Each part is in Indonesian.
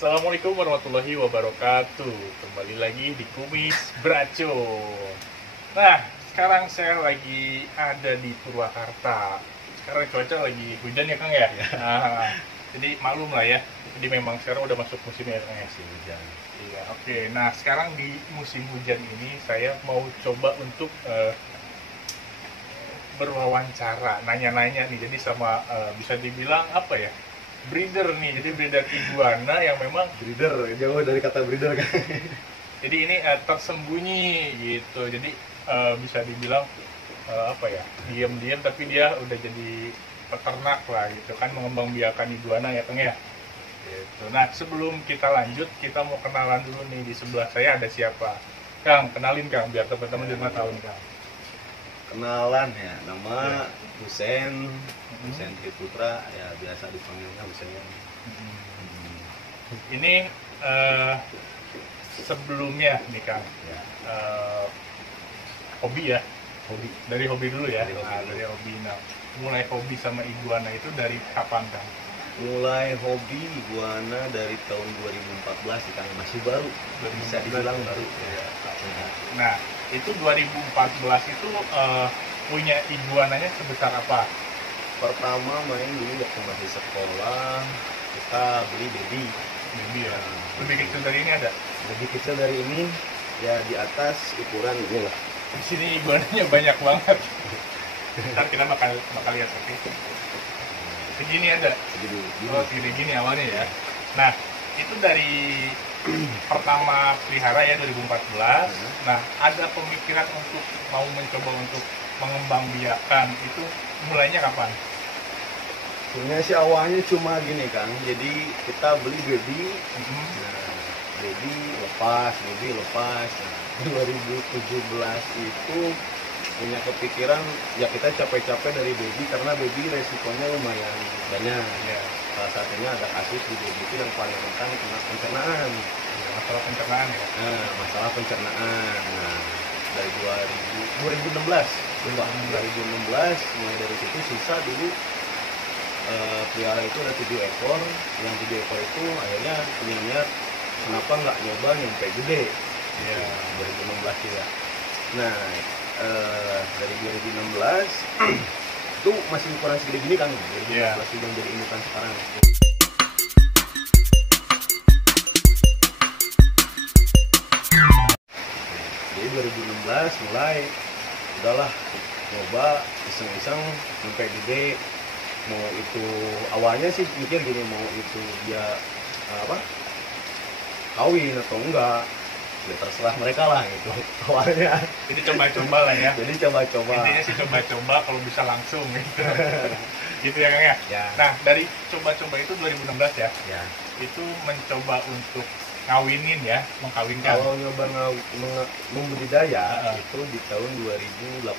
Assalamualaikum warahmatullahi wabarakatuh. Kembali lagi di Kumis Braco. Nah, sekarang saya lagi ada di Purwakarta. Sekarang cuaca lagi hujan ya Kang ya? Nah, jadi maklum lah ya. Jadi memang sekarang udah masuk musim ya Kang ya? Musim hujan. Iya, oke. Nah, sekarang di musim hujan ini saya mau coba untuk berwawancara, nanya-nanya nih. Jadi sama bisa dibilang apa ya? Breeder nih. Jadi breeder iguana yang memang Breeder, jauh dari kata breeder kan. jadi ini tersembunyi gitu. Jadi bisa dibilang apa ya? Diam-diam tapi dia udah jadi peternak lah gitu kan, mengembangbiakan iguana ya Kang ya. Gitu. Nah, sebelum kita lanjut, kita mau kenalan dulu nih. Di sebelah saya ada siapa? Kang, kenalin Kang, biar teman-teman di rumah tahu nih Kang. Kenalan ya, nama Husen Triputra, ya biasa dipanggilnya Husen. Ini sebelumnya nih Kang, Ya, hobi ya, hobi. dari hobi dulu ya. Dari hobi dulu. Dari hobi. Nah, mulai hobi sama iguana itu dari kapan Kang? Mulai hobi iguana dari tahun 2014 sih Kang, masih baru. Bisa dibilang baru. Ya. Nah, itu 2014 itu punya iguananya sebesar apa? Pertama main dulu waktu masih sekolah, kita beli baby. Baby ya. Lebih kecil dari ini ada? Lebih kecil dari ini, ya di atas ukuran ini lah. Di sini iguananya banyak banget. Ntar kita bakal lihat, oke? Segini ada. Jadi Oh, segini awalnya ya. Nah, itu dari pertama pelihara ya 2014. Nah, ada pemikiran untuk mau mencoba untuk mengembangbiakan itu mulainya kapan? sebenarnya sih awalnya cuma gini Kang, jadi kita beli baby, nah, baby lepas. Nah, 2017 itu punya kepikiran, ya kita capek-capek dari baby karena baby resikonya lumayan banyak. Ya, Salah satunya ada kasus di baby itu yang paling rentan kena pencernaan. masalah pencernaan ya. Nah, masalah pencernaan. Nah, dari 2016, 2016 mulai dari situ sisa dulu pelihara itu ada 7 ekor. Yang 7 ekor itu akhirnya punya niat kenapa nggak nyoba nyampe gede. Ya. 2016 ya. Nah, dari 2016 itu masih ukuran segede gini kan, 2016 Iya. sudah jadi indukan sekarang. Jadi 2016 mulai udahlah coba iseng-iseng sampai gede. Mau itu awalnya sih mikir gini, mau itu dia apa kawin atau enggak, ya terserah mereka lah gitu awalnya. Jadi coba-coba lah ya. Jadi coba-coba. Intinya sih coba-coba, kalau bisa langsung gitu. Gitu ya Kang ya. Ya. Nah, dari coba-coba itu 2016 ya. Ya. Itu mencoba untuk ngawinin ya, mengkawinkan. Kalau nyoba membudidaya Heeh. itu di tahun 2018.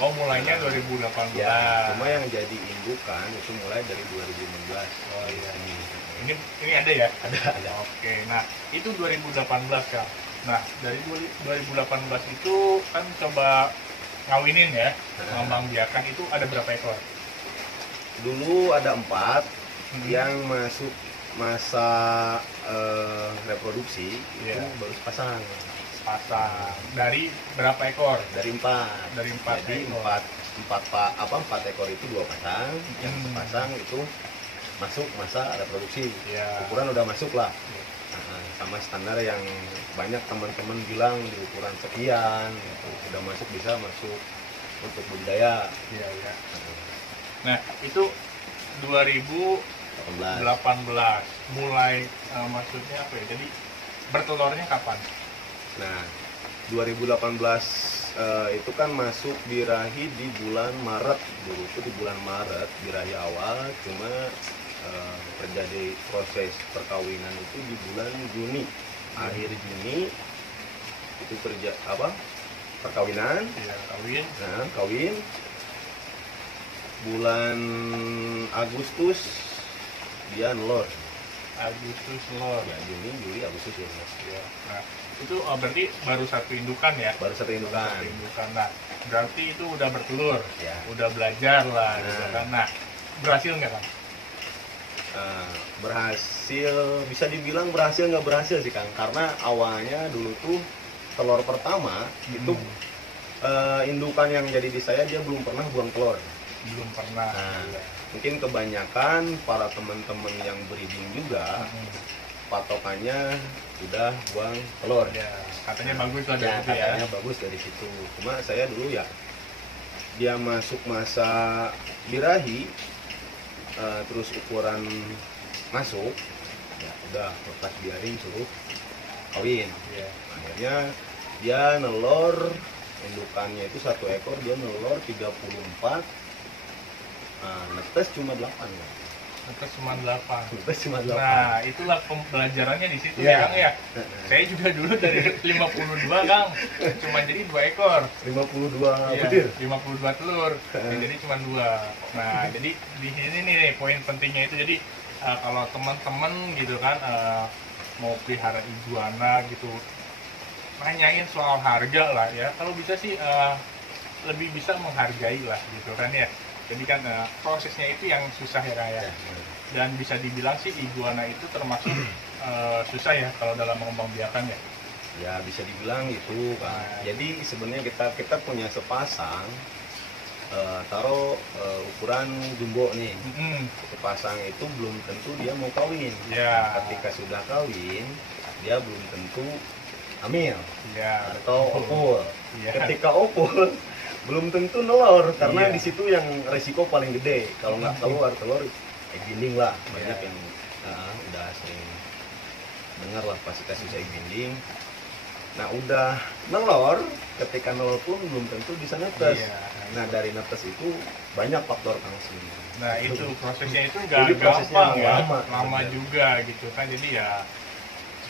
Oh, mulainya 2018. Ya, cuma yang jadi indukan itu mulai dari 2016. Oh iya. Ini ada ya? Ada. Oke. Nah, itu 2018 ya. Nah, dari 2018 itu kan coba ngawinin ya, mengembangbiakan. Itu ada berapa ekor? Dulu ada 4 yang masuk masa reproduksi, itu Iya. baru sepasang. Pasang. Dari berapa ekor? Dari 4. Dari 4 Jadi ekor. 4 ekor itu 2 pasang, yang sepasang itu masuk masa reproduksi. Iya. Ukuran udah masuk lah. Nah, sama standar yang banyak teman-teman bilang di ukuran sekian gitu. Udah bisa masuk untuk budidaya. Iya, iya. Nah, itu 2018 mulai maksudnya apa ya? Jadi bertelurnya kapan? Nah, 2018 itu kan masuk birahi di bulan Maret. Dulu itu di bulan Maret birahi awal, cuma terjadi proses perkawinan itu di bulan Juni. Akhir Juni itu perkawinan. Iya, kawin. Nah, kawin. Bulan Agustus dia nelor. Agustus lor. Ya, Juni, Juli, Agustus ya. Ya. Nah, itu berarti baru satu indukan ya? Baru satu indukan. Satu indukan. Nah, berarti itu udah bertelur, Ya. udah belajar lah, gitu Nah. kan. Nah, berhasil nggak kan? Berhasil, bisa dibilang berhasil nggak berhasil sih Kang, karena awalnya dulu tuh telur pertama itu indukan yang jadi di saya dia belum pernah buang telur. Belum pernah. Mungkin kebanyakan para teman-teman yang breeding juga patokannya udah buang telur. Ya, katanya bagus lah Ya, dari situ ya. katanya bagus dari situ. Cuma saya dulu ya dia masuk masa birahi, terus ukuran masuk, ya udah lepas biarin suruh kawin. Ya. Akhirnya dia nelor, indukannya itu 1 ekor dia nelor 34, netes cuma 8 ya. Atas cuma 8. Netes cuma 8. Nah, itulah pembelajarannya di situ Iya. ya, Kang ya. Saya juga dulu dari 52, Kang. Cuma jadi 2 ekor. 52 Iya, butir. 52 telur. Ya, jadi cuma 2. Nah, jadi di sini nih poin pentingnya itu, jadi kalau teman-teman gitu kan mau pelihara iguana gitu, nanyain soal harga lah ya. Kalau bisa sih lebih bisa menghargai lah gitu kan ya. Jadi kan prosesnya itu yang susah ya, Kang ya. Dan bisa dibilang sih iguana itu termasuk susah ya kalau dalam mengembangbiakan ya. Ya bisa dibilang itu kan. Jadi sebenarnya kita punya sepasang, taruh ukuran jumbo nih. Sepasang itu belum tentu dia mau kawin. Ya. Ketika sudah kawin, dia belum tentu hamil Ya. atau opul. Ya. Ketika opul belum tentu nelor, karena Iya. di situ yang resiko paling gede. Kalau nggak keluar telur, egg binding lah. Banyak Iya. yang udah sering dengar lah pasti kasus egg binding. Nah udah nelor, ketika nelor pun belum tentu bisa netes. Iya. Nah dari netes itu banyak faktor Kang. Nah itu prosesnya itu Jadi nggak prosesnya gampang ya, lama. lama juga gitu kan. Jadi ya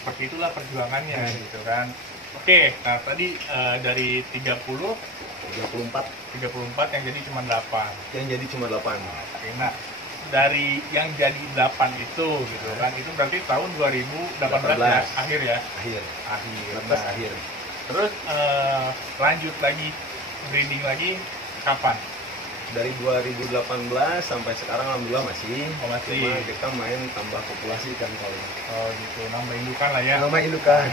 seperti itulah perjuangannya gitu kan. Oke, nah tadi dari 34 34 yang jadi cuma 8. yang jadi cuma 8. Oke, nah dari yang jadi 8 itu gitu kan, itu berarti tahun 2018 ya, akhir ya. Akhir. Nah, Akhir. terus lanjut lagi breeding lagi kapan? Dari 2018 sampai sekarang alhamdulillah masih. Masih. Cuma kita main tambah populasi kan kalau Oh gitu, nambah indukan lah ya. nama indukan.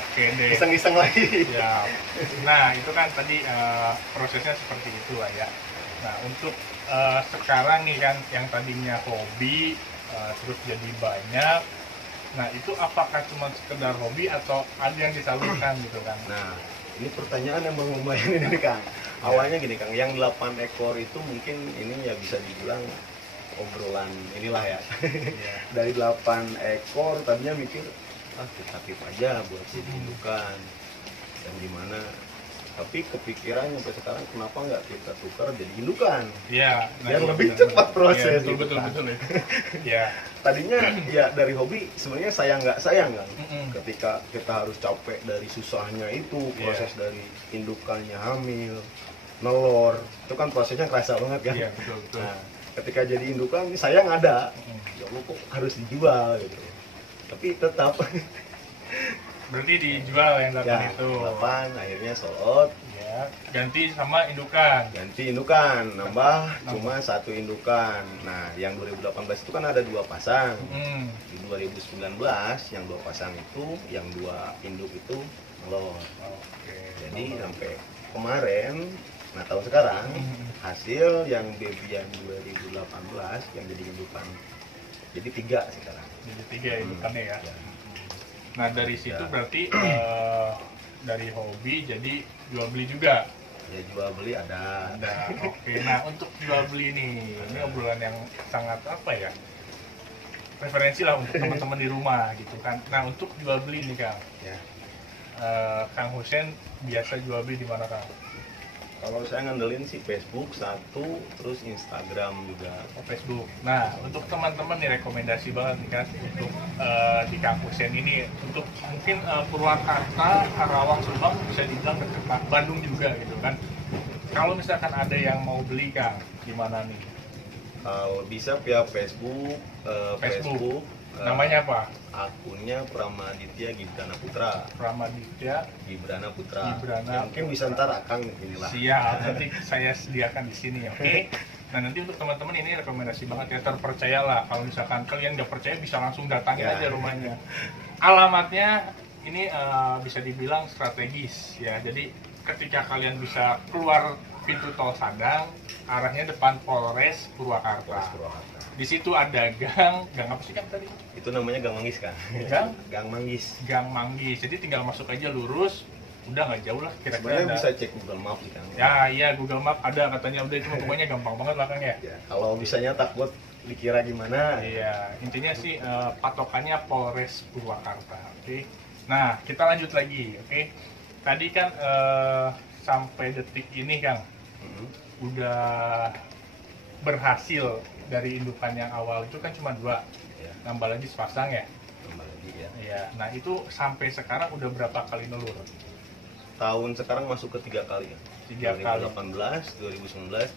Oke deh. Iseng-iseng lagi. Ya. Nah itu kan tadi prosesnya seperti itu lah ya. Nah untuk sekarang nih kan yang tadinya hobi terus jadi banyak. Nah itu apakah cuma sekedar hobi atau ada yang disalurkan gitu kan? Nah, ini pertanyaan yang lumayan ini Kang. Awalnya gini Kang, yang 8 ekor itu mungkin ini ya bisa dibilang obrolan inilah ya. Iya. Dari 8 ekor tadinya mikir kita titip aja buat jadi indukan dan gimana. Tapi kepikiran sampai sekarang kenapa nggak kita tukar jadi indukan? Iya. Yang iya, lebih benar, cepat benar. proses Iya, betul gitu betul kan. betul ya. Ya. Tadinya ya dari hobi sebenarnya sayang nggak sayang kan. Mm-mm. Ketika kita harus capek dari susahnya itu, proses dari indukannya hamil, nelor, itu kan prosesnya kerasa banget kan. Iya betul betul. Nah, ketika jadi indukan sayang ada, Mm. ya Allah kok harus dijual gitu. Tapi tetap Berarti dijual yang 8 ya, itu. 8 akhirnya sold out, Ya, ganti sama indukan. ganti indukan, nambah cuma 1 indukan. Nah, yang 2018 itu kan ada 2 pasang. Mm. Di 2019 yang 2 pasang itu, yang 2 induk itu nelor. Oke. Jadi sampai kemarin, nah tahun sekarang hasil yang babyan 2018 yang jadi indukan jadi 3 sekarang. Jadi 3 indukannya ya. Ya. Nah dari situ Ya. berarti dari hobi jadi jual beli juga. Ya jual beli ada. Ada. Oke. Nah untuk jual beli ini obrolan yang sangat apa ya? Referensi lah untuk teman-teman di rumah gitu kan. Nah untuk jual beli nih Kang, Ya. Kang Hussein biasa jual beli di mana Kang? Kalau saya ngandelin sih Facebook 1, terus Instagram juga. Oh, Facebook. Nah, untuk teman-teman nih rekomendasi banget nih kan untuk di Kang Hussein ini untuk mungkin Purwakarta, Karawang, Subang bisa dibilang dekat Bandung juga gitu kan. Kalau misalkan ada yang mau beli Kang, gimana nih? Kalau bisa via Facebook, Facebook. Namanya apa? Akunnya Pramaditya Gibrana Putra. Pramaditya. Gibrana Putra. Gibrana Ya, mungkin bisa ntar Akang inilah. Siap, nanti saya sediakan di sini, oke? Nah nanti untuk teman-teman ini rekomendasi banget ya, terpercayalah. Kalau misalkan kalian nggak percaya bisa langsung datangin Ya. aja rumahnya. Alamatnya ini bisa dibilang strategis ya. Jadi ketika kalian bisa keluar pintu tol Sadang, arahnya depan Polres Purwakarta. Di situ ada gang apa sih kan tadi? Itu namanya Gang Manggis kan? Gang? Gang Manggis. Gang Manggis. Jadi tinggal masuk aja lurus, udah nggak jauh lah kira-kira. Sebenarnya bisa cek Google Map sih kan. Ya iya Google Map ada katanya, udah itu pokoknya gampang banget lah Kang ya. Ya, kalau misalnya takut dikira gimana? Iya, intinya sih patokannya Polres Purwakarta. Oke. Nah, kita lanjut lagi, oke. Tadi kan sampai detik ini Kang udah berhasil dari indukan yang awal itu kan cuma 2. Ya, Nambah lagi sepasang ya. tambah lagi ya. Iya. Nah, itu sampai sekarang udah berapa kali nelur? Tahun sekarang masuk ke 3 kali ya. 3 kali. 2018, 2019,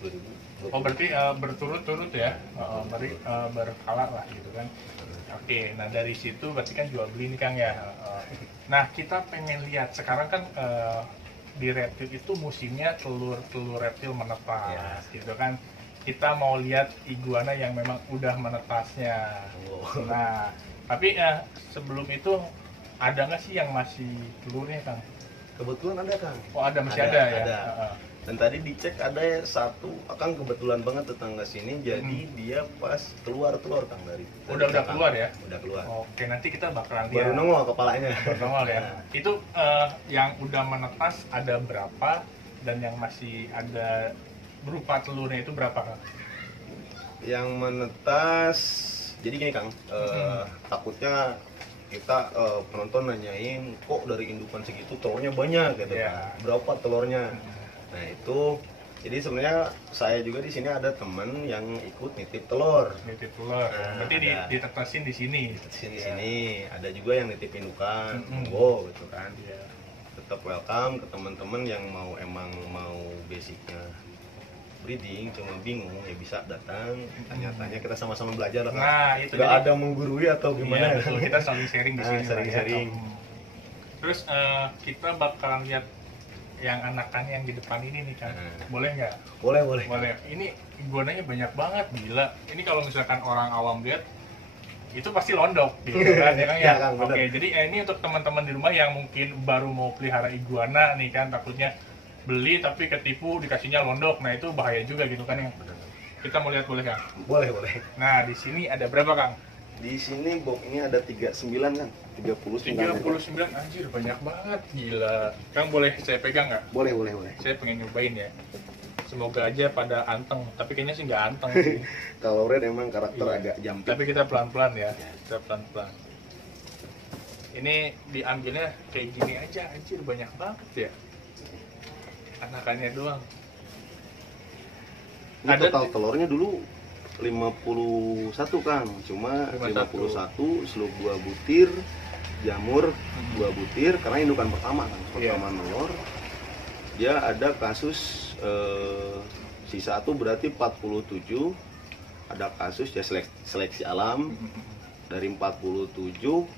2020. Oh, berarti berturut-turut ya. Berkala lah gitu kan. Oke, nah dari situ berarti kan jual beli nih Kang ya. Nah, kita pengen lihat sekarang kan di reptil itu musimnya telur reptil menetas Ya. gitu kan. Kita mau lihat iguana yang memang udah menetasnya. Oh. Nah, tapi sebelum itu ada nggak sih yang masih telurnya Kang? Kebetulan ada kan? Oh ada, masih ada ya? Ada. Dan tadi dicek ada satu, akan kebetulan banget tetangga sini, jadi dia pas keluar telur Kang dari Udah belakang. keluar ya? Udah keluar. Oke, nanti kita bakalan Baru lihat. nongol kepalanya. Normal ya. Itu yang udah menetas ada berapa, dan yang masih ada berupa telurnya itu berapa Kang? Yang menetas, jadi gini Kang, takutnya kita penonton nanyain kok dari indukan segitu telurnya banyak gitu Iya. kan, berapa telurnya. Nah itu, jadi sebenarnya saya juga di sini ada temen yang ikut nitip telur. Nitip telur. Berarti ada. ditetasin di sini. Di Iya. sini ada juga yang nitip indukan, Mm-mm. monggo gitu kan. Iya. Tetap welcome ke teman-teman yang emang mau basicnya breeding, cuma bingung ya bisa datang, tanya-tanya, kita sama-sama belajar lah Kang. Nah, itu Nggak jadi- ada menggurui atau Iya, gimana. betul. Kita saling sharing di sini. Sharing-sharing. Lah ya. Terus kita bakalan lihat yang anakannya yang di depan ini nih Kang. Boleh nggak? Boleh, boleh. Boleh. Ini iguananya banyak banget, gila. Ini kalau misalkan orang awam lihat itu pasti londok gitu kan ya Kang ya. Iya, Kang, bener. Oke, jadi ini untuk teman-teman di rumah yang mungkin baru mau pelihara iguana nih kan, takutnya beli tapi ketipu dikasihnya londok. Nah, itu bahaya juga gitu kan ya. Kita mau lihat boleh Kang? Boleh, boleh. Nah, di sini ada berapa Kang? Di sini box ini ada 39 kan? 39. 39, anjir banyak banget, gila. Kang boleh saya pegang nggak? Boleh, boleh, boleh. Saya pengen nyobain ya. Semoga aja pada anteng, tapi kayaknya sih nggak anteng sih. Kalau Red emang karakter Iya. agak jampit. Tapi kita pelan-pelan ya, kita pelan-pelan. Ini diambilnya kayak gini aja, anjir banyak banget ya. Anakannya doang. Ini Ada total telurnya dulu 51 Kang, cuma 51. 51 seluk 2 butir, jamur 2 butir, karena indukan pertama kan, Iya. pertama nelor. Dia ada kasus sisa itu berarti 47, ada kasus ya seleksi alam dari 47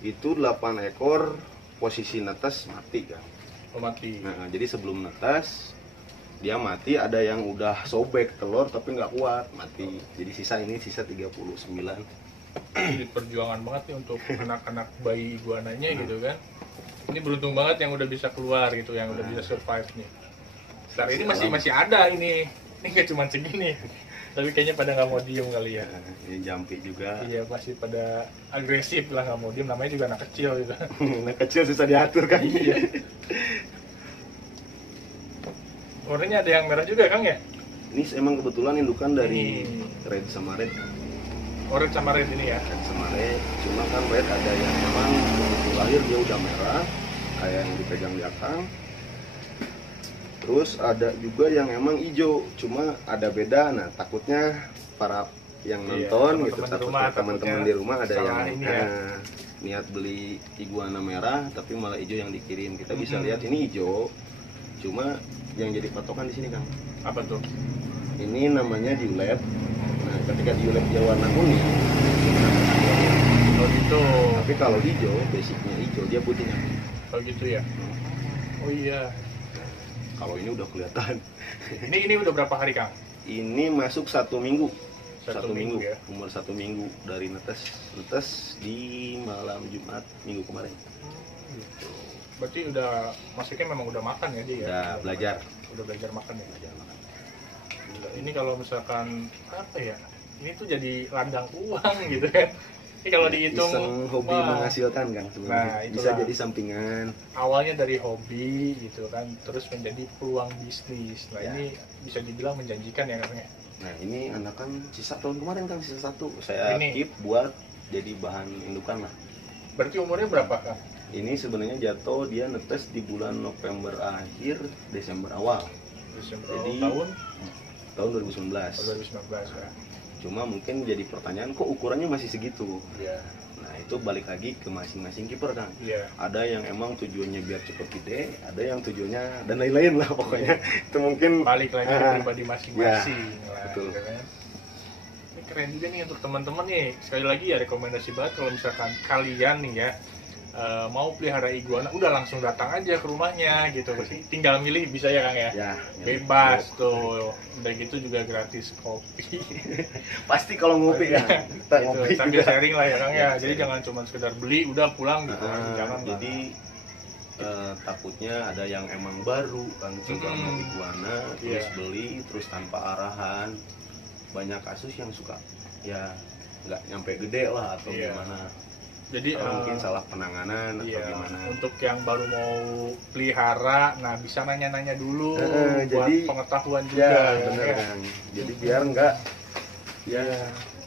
itu 8 ekor posisi netes mati kan. Oh, mati. Nah, jadi sebelum netas dia mati, ada yang udah sobek telur tapi nggak kuat mati. Jadi sisa 39. Jadi perjuangan banget nih untuk anak-anak bayi iguananya gitu kan. Ini beruntung banget yang udah bisa keluar gitu, yang udah bisa survive nih. Saat ini masih ada ini nggak cuma segini. Tapi kayaknya pada nggak mau diem kali ya. Nah, ini jampi juga. Iya, pasti pada agresif lah, nggak mau diem. Namanya juga anak kecil gitu. Anak kecil susah diatur kan. Iya. Warnanya ada yang merah juga Kang ya? Ini emang kebetulan indukan dari Ini. red sama red. Orange sama red ini ya. Red sama red. Cuma kan red ada yang memang begitu lahir dia udah merah, kayak yang dipegang di akang. Terus ada juga yang emang hijau, cuma ada beda. Nah, takutnya para yang Iya, nonton teman-teman gitu, di takutnya rumah, teman-teman takutnya di rumah ada salah yang ini ya. niat beli iguana merah tapi malah hijau yang dikirim. Kita bisa Mhm. lihat ini hijau, cuma yang jadi patokan di sini Kang. Apa tuh? Ini namanya diulep. Nah, ketika diulep dia warna kuning. Oh gitu. Tapi kalau hijau, basicnya hijau, dia putih Kang. Oh gitu ya. Oh iya. Kalau ini udah kelihatan. Ini udah berapa hari Kang? Ini masuk 1 minggu. Satu minggu ya. Umur 1 minggu dari netes di malam Jumat minggu kemarin. Gitu. Berarti udah maksudnya memang udah makan ya dia ya? Udah belajar. Udah belajar makan ya. Belajar makan. Gila. Ini kalau misalkan apa ya? Ini tuh jadi ladang uang gitu kan. Ini kalau dihitung iseng hobi wah, menghasilkan kan sebenarnya. Nah, Bisa itulah. jadi sampingan. awalnya dari hobi gitu kan, terus menjadi peluang bisnis. Nah, Ya. ini bisa dibilang menjanjikan ya katanya. Nah, ini anakan sisa tahun kemarin kan, sisa 1. Saya Ini. keep buat jadi bahan indukan lah. Berarti umurnya berapa Kang? Ini sebenarnya jatuh dia netes di bulan November akhir, Desember awal. Desember Jadi, tahun tahun 2019. 2019 ya. Cuma mungkin jadi pertanyaan, kok ukurannya masih segitu? Iya. Nah, itu balik lagi ke masing-masing kiper kan. Iya. Ada yang emang tujuannya biar cepet gede, ada yang tujuannya dan lain-lain lah pokoknya. Itu mungkin Balik lagi ke pribadi masing-masing lah, betul. gitu kan. Ini keren juga nih untuk teman-teman nih. Sekali lagi ya rekomendasi banget kalau misalkan kalian nih ya mau pelihara iguana, udah langsung datang aja ke rumahnya gitu. Tinggal milih bisa ya Kang ya. ya Bebas tuh. Udah gitu juga gratis kopi. pasti kalau ngopi kan. Kita Gitu, ngopi sambil juga. sharing lah ya Kang ya. Ya, Jadi sharing. jangan cuma sekedar beli udah pulang gitu. Jangan lah. Jadi takutnya ada yang emang baru kan coba mau iguana terus Iya. beli terus tanpa arahan. Banyak kasus yang suka ya nggak nyampe gede lah atau Iya. gimana. Jadi Karena mungkin salah penanganan atau iya, gimana. untuk yang baru mau pelihara, nah bisa nanya-nanya dulu buat jadi- pengetahuan juga. Ya bener ya. kan. Jadi biar nggak ya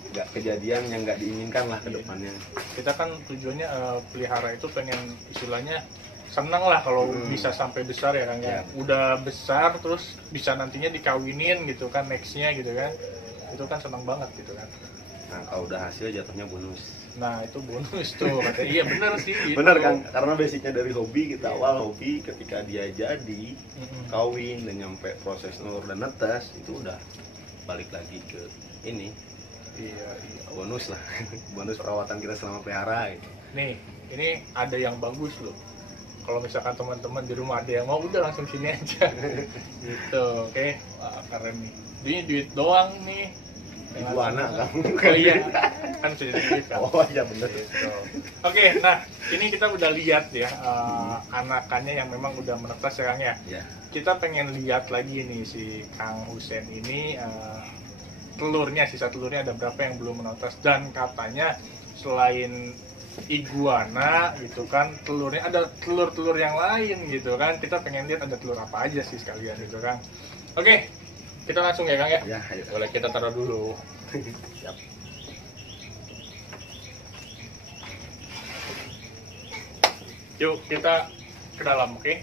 nggak kejadian yang nggak diinginkan lah ke Iya. depannya. Kita kan tujuannya pelihara itu pengen istilahnya seneng lah kalau bisa sampai besar ya kan ya. Ya. Udah besar terus bisa nantinya dikawinin gitu kan nextnya gitu kan. Itu kan seneng banget gitu kan. Nah kalau udah hasil jatuhnya bonus. Nah itu bonus tuh katanya. Iya bener sih gitu. Bener kan? Karena basicnya dari hobi, kita Iya. awal hobi, ketika dia jadi Mm-mm. kawin dan nyampe proses telur dan netes, itu udah balik lagi ke ini Iya, iya. bonus lah. Bonus perawatan kita selama pelihara gitu. Nih, ini ada yang bagus loh. Kalau misalkan teman-teman di rumah ada yang mau, udah langsung sini aja. Gitu, oke. Wah, keren nih. Ini duit doang nih. Iguana kan? Oh iya, kan sudah duit kan. Oh iya bener. Gitu. Oke, nah ini kita udah lihat ya anakannya yang memang udah menetas ya Kang ya. Ya. Kita pengen lihat lagi nih si Kang Husen ini telurnya, sisa telurnya ada berapa yang belum menetas, dan katanya selain iguana gitu kan telurnya ada telur-telur yang lain gitu kan. Kita pengen lihat ada telur apa aja sih sekalian gitu kan. Oke, kita langsung ya Kang ya. Ya, ayo. Boleh kita taruh dulu. Siap. Yuk kita ke dalam, oke?